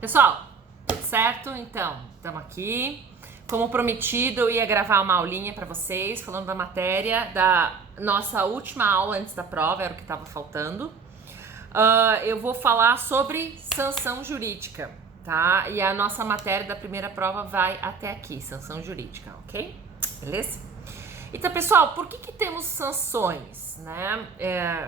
Pessoal, tudo certo? Então, estamos aqui. Como prometido, eu ia gravar uma aulinha para vocês, falando da matéria da nossa última aula antes da prova, era o que estava faltando. Eu vou falar sobre sanção jurídica, tá? E a nossa matéria da primeira prova vai até aqui, sanção jurídica, ok? Beleza? Então, pessoal, por que temos sanções, né?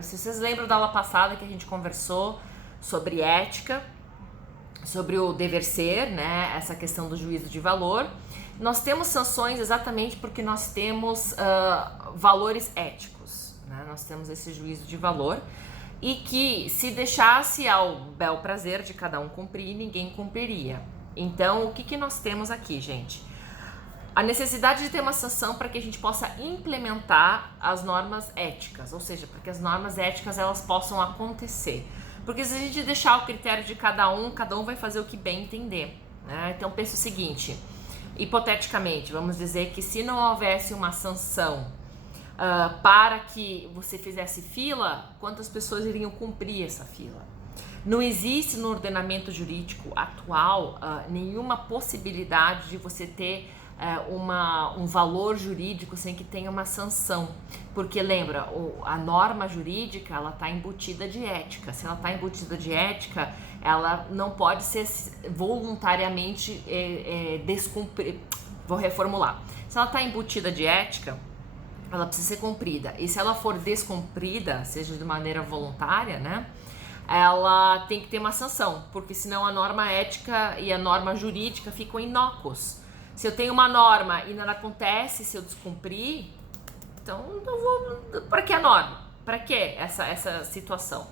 Se vocês lembram da aula passada que a gente conversou sobre ética, sobre o dever ser, né? Essa questão do juízo de valor. Nós temos sanções exatamente porque nós temos valores éticos, né? Nós temos esse juízo de valor e que se deixasse ao bel prazer de cada um cumprir, ninguém cumpriria. Então, o que nós temos aqui, gente? A necessidade de ter uma sanção para que a gente possa implementar as normas éticas, ou seja, para que as normas éticas elas possam acontecer. Porque se a gente deixar o critério de cada um vai fazer o que bem entender, né? Então pensa o seguinte, hipoteticamente, vamos dizer que se não houvesse uma sanção para que você fizesse fila, quantas pessoas iriam cumprir essa fila? Não existe no ordenamento jurídico atual nenhuma possibilidade de você ter um valor jurídico sem que tenha uma sanção, porque lembra, a norma jurídica ela está embutida de ética. Se ela está embutida de ética, ela não pode ser voluntariamente descumprir. Vou reformular. Se ela está embutida de ética, ela precisa ser cumprida, e se ela for descumprida, seja de maneira voluntária, né, ela tem que ter uma sanção, porque senão a norma ética e a norma jurídica ficam inócuos. Se eu tenho uma norma e nada acontece, se eu descumprir, então não vou. Para que a norma? Para que essa situação?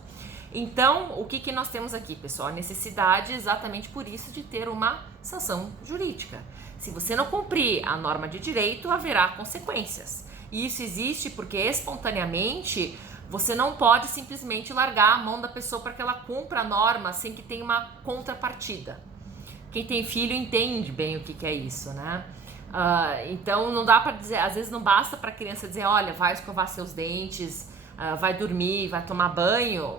Então, o que nós temos aqui, pessoal? A necessidade exatamente por isso de ter uma sanção jurídica. Se você não cumprir a norma de direito, haverá consequências. E isso existe porque espontaneamente você não pode simplesmente largar a mão da pessoa para que ela cumpra a norma sem que tenha uma contrapartida. Quem tem filho entende bem o que é isso, né? Então não dá para dizer, às vezes não basta para a criança dizer, olha, vai escovar seus dentes, vai dormir, vai tomar banho,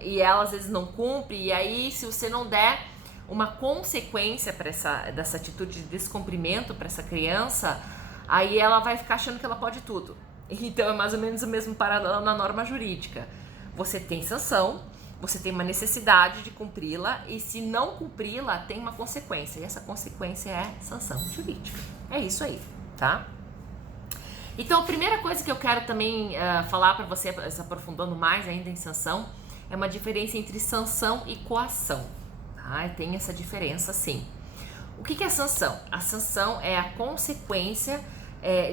e ela às vezes não cumpre, e aí se você não der uma consequência para dessa atitude de descumprimento para essa criança, aí ela vai ficar achando que ela pode tudo. Então é mais ou menos o mesmo paralelo na norma jurídica. Você tem sanção, você tem uma necessidade de cumpri-la, e se não cumpri-la, tem uma consequência, e essa consequência é sanção jurídica. É isso aí, tá? Então, a primeira coisa que eu quero também falar para você, se aprofundando mais ainda em sanção, é uma diferença entre sanção e coação, tá? Tem essa diferença, sim. O que é sanção? A sanção é a consequência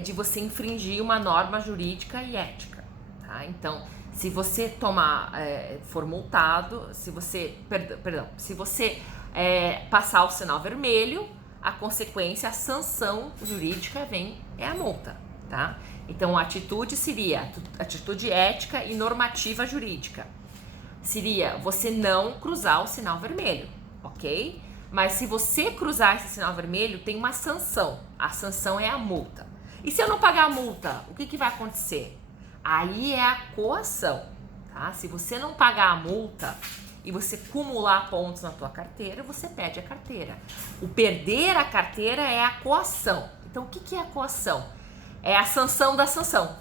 de você infringir uma norma jurídica e ética, tá? Então, se você for multado, se você passar o sinal vermelho, a consequência, a sanção jurídica é a multa, tá? Então, a atitude seria atitude ética e normativa jurídica. Seria você não cruzar o sinal vermelho, ok? Mas se você cruzar esse sinal vermelho, tem uma sanção. A sanção é a multa. E se eu não pagar a multa, o que vai acontecer? Aí é a coação, tá? Se você não pagar a multa e você acumular pontos na tua carteira, você perde a carteira. O perder a carteira é a coação. Então, o que é a coação? É a sanção da sanção.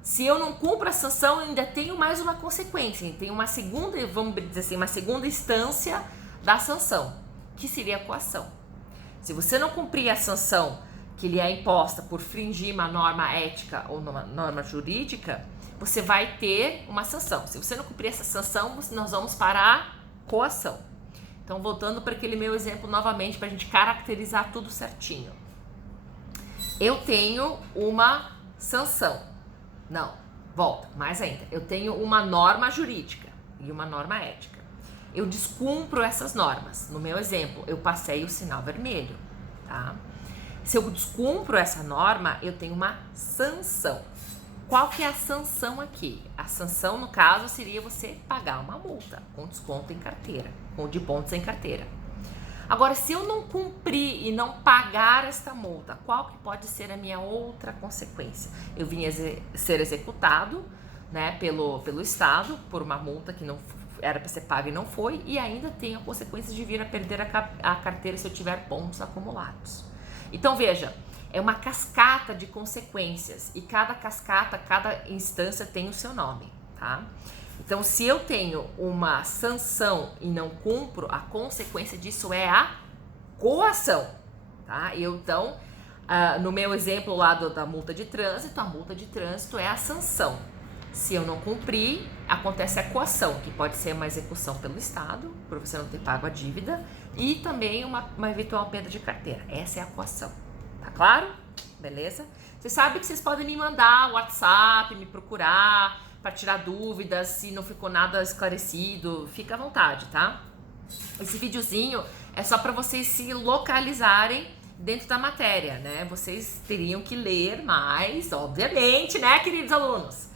Se eu não cumpro a sanção, eu ainda tenho mais uma consequência. Tem uma segunda, vamos dizer assim, uma segunda instância da sanção, que seria a coação. Se você não cumprir a sanção que lhe é imposta por fringir uma norma ética ou uma norma jurídica, você vai ter uma sanção. Se você não cumprir essa sanção, nós vamos para a coação. Então, voltando para aquele meu exemplo novamente, para a gente caracterizar tudo certinho. Eu tenho uma sanção. Não, volta, mais ainda. Eu tenho uma norma jurídica e uma norma ética. Eu descumpro essas normas. No meu exemplo, eu passei o sinal vermelho, tá? Se eu descumpro essa norma, eu tenho uma sanção. Qual que é a sanção aqui? A sanção, no caso, seria você pagar uma multa com desconto em carteira, ou de pontos em carteira. Agora, se eu não cumprir e não pagar esta multa, qual que pode ser a minha outra consequência? Eu vim ser executado, né, pelo Estado por uma multa que não era para ser paga e não foi, e ainda tem a consequência de vir a perder a carteira se eu tiver pontos acumulados. Então veja, é uma cascata de consequências e cada cascata, cada instância tem o seu nome, tá? Então se eu tenho uma sanção e não cumpro, a consequência disso é a coação, tá? Então, no meu exemplo lá da multa de trânsito, a multa de trânsito é a sanção. Se eu não cumprir, acontece a coação, que pode ser uma execução pelo Estado, por você não ter pago a dívida, e também uma eventual perda de carteira. Essa é a coação. Tá claro? Beleza? Vocês sabem que vocês podem me mandar WhatsApp, me procurar, para tirar dúvidas, se não ficou nada esclarecido, fica à vontade, tá? Esse videozinho é só para vocês se localizarem dentro da matéria, né? Vocês teriam que ler mais, obviamente, né, queridos alunos?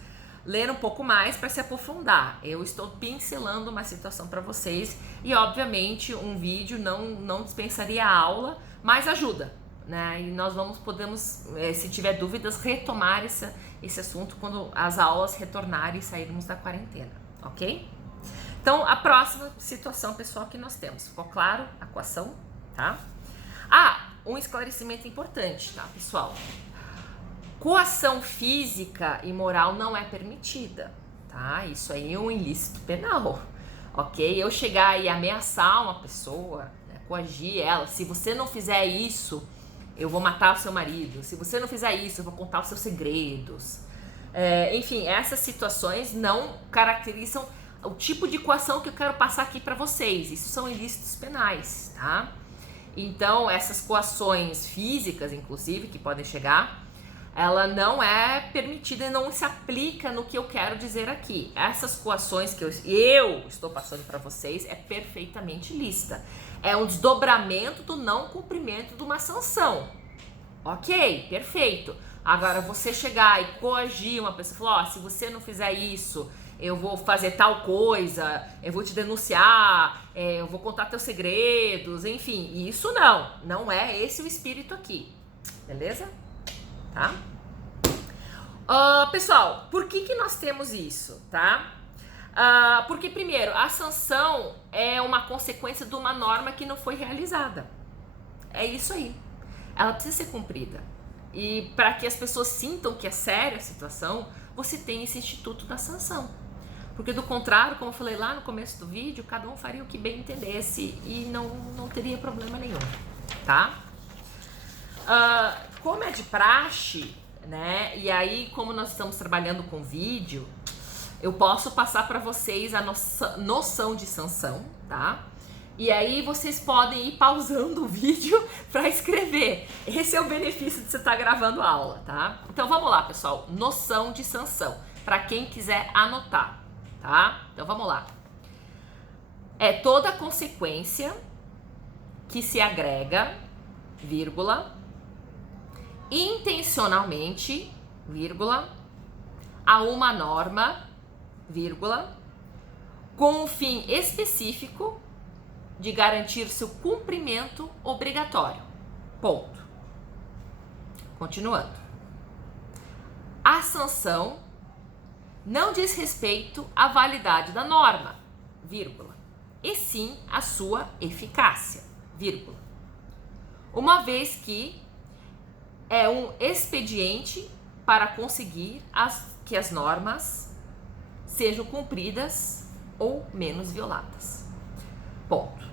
Ler um pouco mais para se aprofundar. Eu estou pincelando uma situação para vocês e, obviamente, um vídeo não dispensaria a aula, mas ajuda, né? E nós podemos, se tiver dúvidas, retomar esse assunto quando as aulas retornarem e sairmos da quarentena, ok? Então, a próxima situação, pessoal, que nós temos. Ficou claro? A coação, tá? Um esclarecimento importante, tá, pessoal? Coação física e moral não é permitida, tá? Isso aí é um ilícito penal, ok? Eu chegar e ameaçar uma pessoa, né, coagir ela, se você não fizer isso, eu vou matar o seu marido, se você não fizer isso, eu vou contar os seus segredos. Enfim, essas situações não caracterizam o tipo de coação que eu quero passar aqui para vocês. Isso são ilícitos penais, tá? Então, essas coações físicas, inclusive, que podem chegar, ela não é permitida e não se aplica no que eu quero dizer aqui. Essas coações que eu estou passando para vocês é perfeitamente lícita. É um desdobramento do não cumprimento de uma sanção. Ok, perfeito. Agora, você chegar e coagir uma pessoa, falar, se você não fizer isso, eu vou fazer tal coisa, eu vou te denunciar, eu vou contar teus segredos, enfim, isso não é esse o espírito aqui, beleza? Tá? Pessoal, por que nós temos isso, tá? Porque, primeiro, a sanção é uma consequência de uma norma que não foi realizada. É isso aí. Ela precisa ser cumprida. E para que as pessoas sintam que é séria a situação, você tem esse instituto da sanção. Porque do contrário, como eu falei lá no começo do vídeo, cada um faria o que bem entendesse e não teria problema nenhum, tá? Como é de praxe, né? E aí, como nós estamos trabalhando com vídeo, eu posso passar para vocês a noção de sanção, tá? E aí vocês podem ir pausando o vídeo para escrever. Esse é o benefício de você estar gravando a aula, tá? Então vamos lá, pessoal. Noção de sanção, para quem quiser anotar, tá? Então vamos lá. É toda consequência que se agrega, vírgula, intencionalmente, vírgula, a uma norma, vírgula, com um fim específico de garantir seu cumprimento obrigatório. Ponto. Continuando. A sanção não diz respeito à validade da norma, vírgula, e sim à sua eficácia, vírgula. Uma vez que é um expediente para conseguir que as normas sejam cumpridas ou menos violadas. Ponto.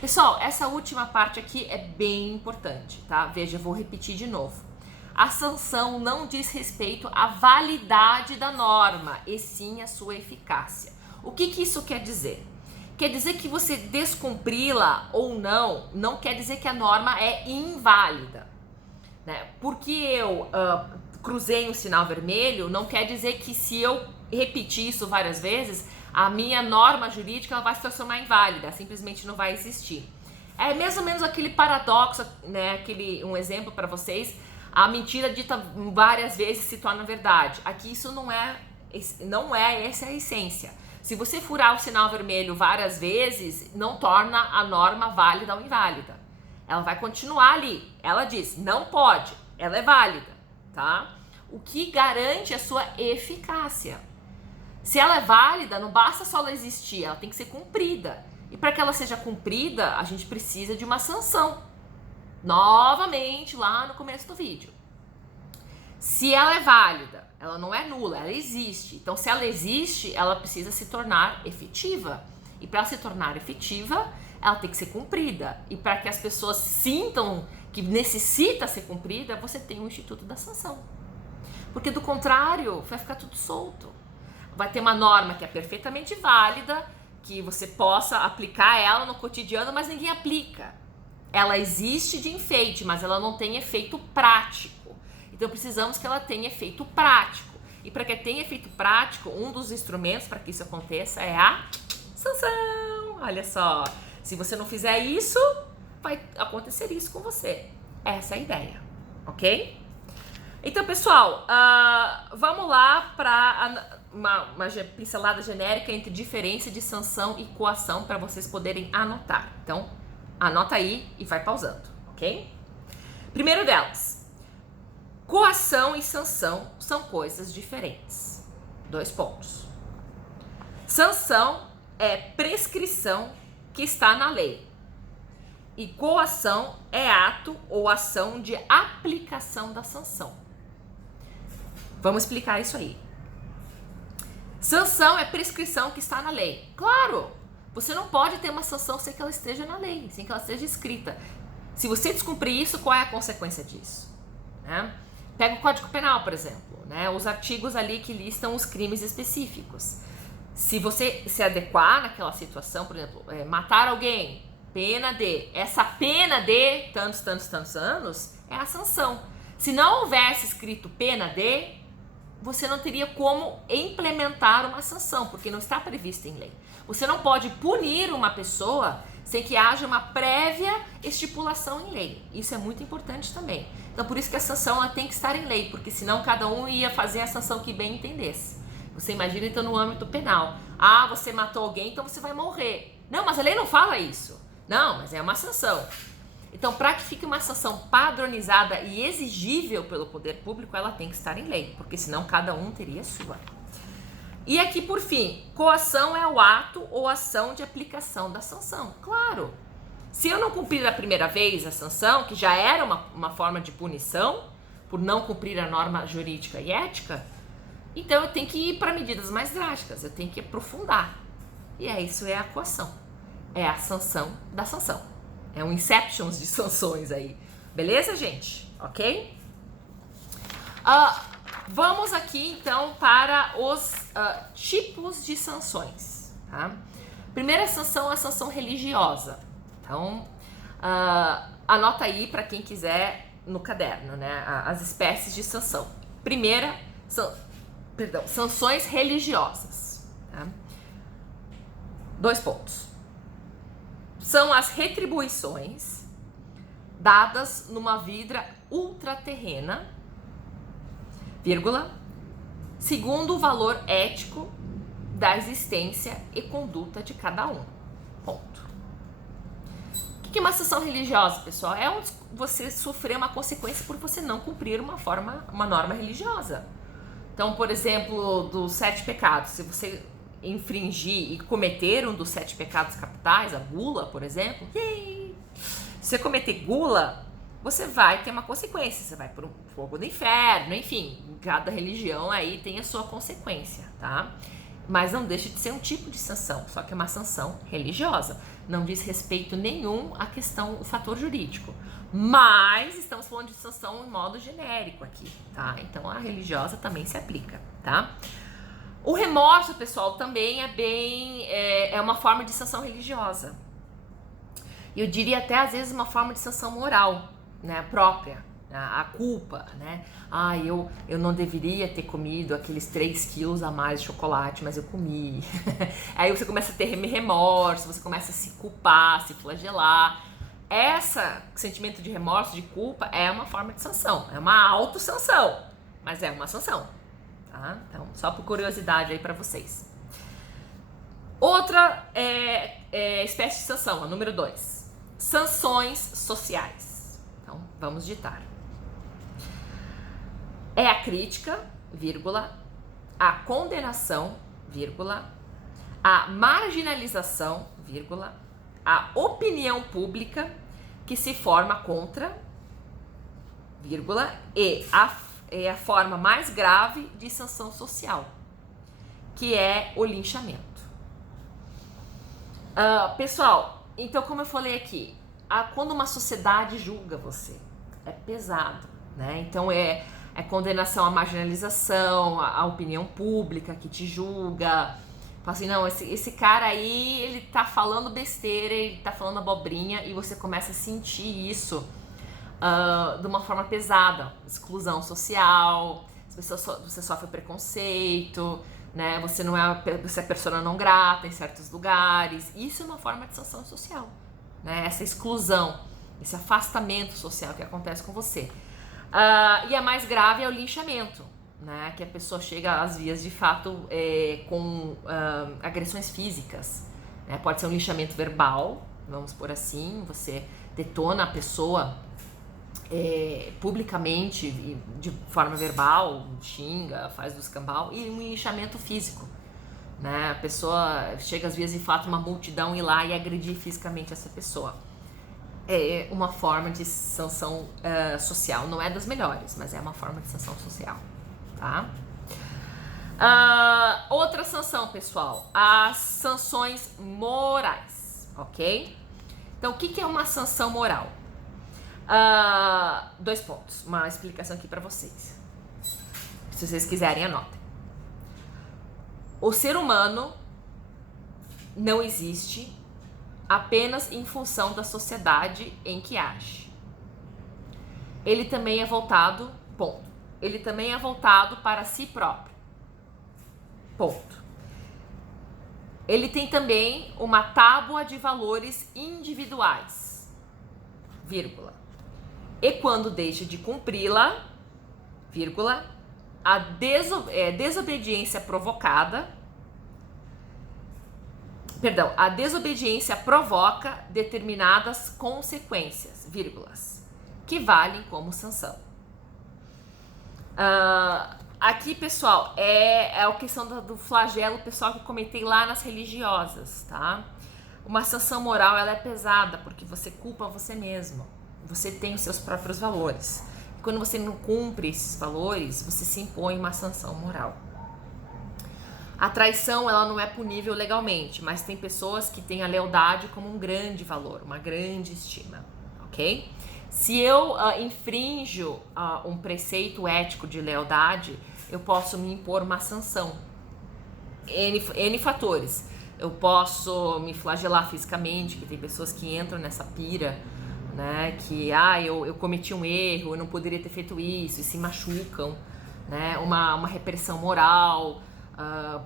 Pessoal, essa última parte aqui é bem importante, tá? Veja, eu vou repetir de novo. A sanção não diz respeito à validade da norma, e sim à sua eficácia. O que isso quer dizer? Quer dizer que você descumpri-la ou não quer dizer que a norma é inválida. Né? Porque eu cruzei um sinal vermelho, não quer dizer que se eu repetir isso várias vezes, a minha norma jurídica ela vai se transformar inválida, simplesmente não vai existir. É mais ou menos aquele paradoxo, né? Um exemplo para vocês, a mentira dita várias vezes se torna verdade. Aqui isso não é essa é a essência. Se você furar o sinal vermelho várias vezes, não torna a norma válida ou inválida. Ela vai continuar ali. Ela diz, não pode, ela é válida, tá? O que garante a sua eficácia. Se ela é válida, não basta só ela existir, ela tem que ser cumprida. E para que ela seja cumprida, a gente precisa de uma sanção. Novamente, lá no começo do vídeo. Se ela é válida, ela não é nula, ela existe. Então, se ela existe, ela precisa se tornar efetiva. E para se tornar efetiva, ela tem que ser cumprida. E para que as pessoas sintam que necessita ser cumprida, você tem o Instituto da Sanção. Porque do contrário, vai ficar tudo solto. Vai ter uma norma que é perfeitamente válida, que você possa aplicar ela no cotidiano, mas ninguém aplica. Ela existe de enfeite, mas ela não tem efeito prático. Então precisamos que ela tenha efeito prático. E para que tenha efeito prático, um dos instrumentos para que isso aconteça é a sanção. Olha só, se você não fizer isso, vai acontecer isso com você. Essa é a ideia, ok? Então, pessoal, vamos lá para uma pincelada genérica entre diferença de sanção e coação para vocês poderem anotar. Então, anota aí e vai pausando, ok? Primeiro delas, coação e sanção são coisas diferentes. 2 pontos. Sanção é prescrição que está na lei. E coação é ato ou ação de aplicação da sanção. Vamos explicar isso aí. Sanção é prescrição que está na lei. Claro, você não pode ter uma sanção sem que ela esteja na lei, sem que ela esteja escrita. Se você descumprir isso, qual é a consequência disso? Né? Pega o Código Penal, por exemplo, né? Os artigos ali que listam os crimes específicos. Se você se adequar naquela situação, por exemplo, matar alguém, pena de, essa pena de tantos anos é a sanção. Se não houvesse escrito pena de, você não teria como implementar uma sanção, porque não está prevista em lei. Você não pode punir uma pessoa sem que haja uma prévia estipulação em lei. Isso é muito importante também. Então, por isso que a sanção ela tem que estar em lei, porque senão cada um ia fazer a sanção que bem entendesse. Você imagina, então, no âmbito penal. Ah, você matou alguém, então você vai morrer. Não, mas a lei não fala isso. Não, mas é uma sanção. Então, para que fique uma sanção padronizada e exigível pelo poder público, ela tem que estar em lei, porque senão cada um teria a sua. E aqui, por fim, coação é o ato ou ação de aplicação da sanção. Claro, se eu não cumprir a primeira vez a sanção, que já era uma forma de punição, por não cumprir a norma jurídica e ética, então eu tenho que ir para medidas mais drásticas, eu tenho que aprofundar. E isso é a coação, é a sanção da sanção. É um inception de sanções aí. Beleza, gente? Ok? Vamos aqui, então, para os tipos de sanções. Tá? Primeira sanção é a sanção religiosa. Então, anota aí para quem quiser no caderno, né? As espécies de sanção. Primeira, sanções religiosas. Tá? 2 pontos. São as retribuições dadas numa vida ultraterrena, vírgula, segundo o valor ético da existência e conduta de cada um. Ponto. O que é uma sanção religiosa, pessoal? É você sofrer uma consequência por você não cumprir uma norma religiosa. Então, por exemplo, dos 7 pecados, se você infringir e cometer um dos 7 pecados capitais, a gula, por exemplo, se você cometer gula, você vai ter uma consequência, você vai para o fogo do inferno, enfim, cada religião aí tem a sua consequência, tá? Mas não deixa de ser um tipo de sanção, só que é uma sanção religiosa, não diz respeito nenhum à questão, o fator jurídico, mas estamos falando de sanção em modo genérico aqui, tá? Então a religiosa também se aplica, tá? O remorso, pessoal, também é uma forma de sanção religiosa. E eu diria até, às vezes, uma forma de sanção moral, né, própria. A culpa, né? Eu não deveria ter comido aqueles 3 quilos a mais de chocolate, mas eu comi. Aí você começa a ter remorso, você começa a se culpar, se flagelar. Esse sentimento de remorso, de culpa, é uma forma de sanção. É uma autossanção, mas é uma sanção. Tá? Então, só por curiosidade aí para vocês. Outra espécie de sanção, a número 2. Sanções sociais. Então, vamos ditar. É a crítica, vírgula, a condenação vírgula, a marginalização, vírgula, a opinião pública que se forma contra, vírgula, e a forma mais grave de sanção social, que é o linchamento. Pessoal, então como eu falei aqui, quando uma sociedade julga você, é pesado, né? Então é condenação à marginalização, à opinião pública que te julga. Fala assim, não, esse cara aí, ele tá falando besteira, ele tá falando abobrinha, e você começa a sentir isso de uma forma pesada. Exclusão social, você sofre preconceito, né? Você é persona não grata em certos lugares. Isso é uma forma de sanção social, né? Essa exclusão, esse afastamento social que acontece com você. E a mais grave é o linchamento, né? Que a pessoa chega às vias de fato com agressões físicas, né? Pode ser um linchamento verbal, vamos por assim, você detona a pessoa publicamente, de forma verbal, xinga, faz do escambau, e um linchamento físico, né? A pessoa chega às vias de fato, uma multidão ir lá e agredir fisicamente essa pessoa. É uma forma de sanção social, não é das melhores, mas é uma forma de sanção social, tá? Outra sanção, pessoal, as sanções morais, ok? Então, o que é uma sanção moral? 2 pontos, uma explicação aqui pra vocês. Se vocês quiserem, anotem. O ser humano não existe apenas em função da sociedade em que age. Ele também é voltado, ponto. Ele também é voltado para si próprio, ponto. Ele tem também uma tábua de valores individuais, vírgula. E quando deixa de cumpri-la, vírgula, a desobediência provoca determinadas consequências, vírgulas, que valem como sanção. Aqui, pessoal, é a questão do flagelo, pessoal, que eu comentei lá nas religiosas, tá? Uma sanção moral, ela é pesada, porque você culpa você mesmo. Você tem os seus próprios valores. E quando você não cumpre esses valores, você se impõe uma sanção moral. A traição, ela não é punível legalmente, mas tem pessoas que têm a lealdade como um grande valor, uma grande estima, ok? Se eu infrinjo um preceito ético de lealdade, eu posso me impor uma sanção. N fatores. Eu posso me flagelar fisicamente, que tem pessoas que entram nessa pira, né? Que, eu cometi um erro, eu não poderia ter feito isso, e se machucam, né? Uma repressão moral,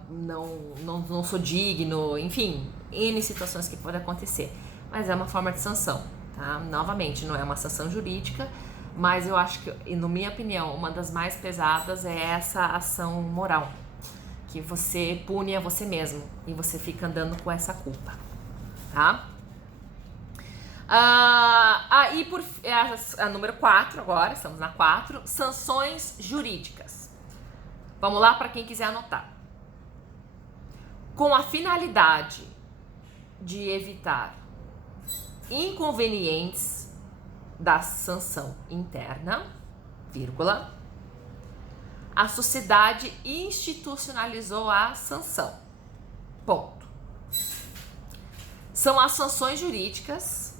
não sou digno, enfim, N situações que podem acontecer. Mas é uma forma de sanção, tá? Novamente, não é uma sanção jurídica, mas eu acho que, na minha opinião, uma das mais pesadas é essa ação moral, que você pune a você mesmo e você fica andando com essa culpa, tá? E por a número 4 agora, estamos na 4, sanções jurídicas. Vamos lá para quem quiser anotar. Com a finalidade de evitar inconvenientes da sanção interna, vírgula, a sociedade institucionalizou a sanção, ponto. São as sanções jurídicas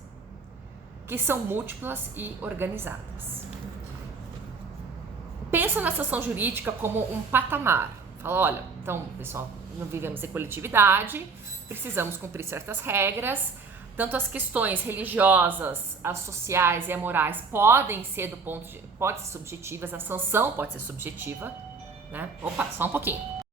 que são múltiplas e organizadas. Pensa na sanção jurídica como um patamar. Fala, olha, então, pessoal, não vivemos em coletividade, precisamos cumprir certas regras, tanto as questões religiosas, as sociais e as morais podem ser subjetivas, a sanção pode ser subjetiva, né? Opa, só um pouquinho.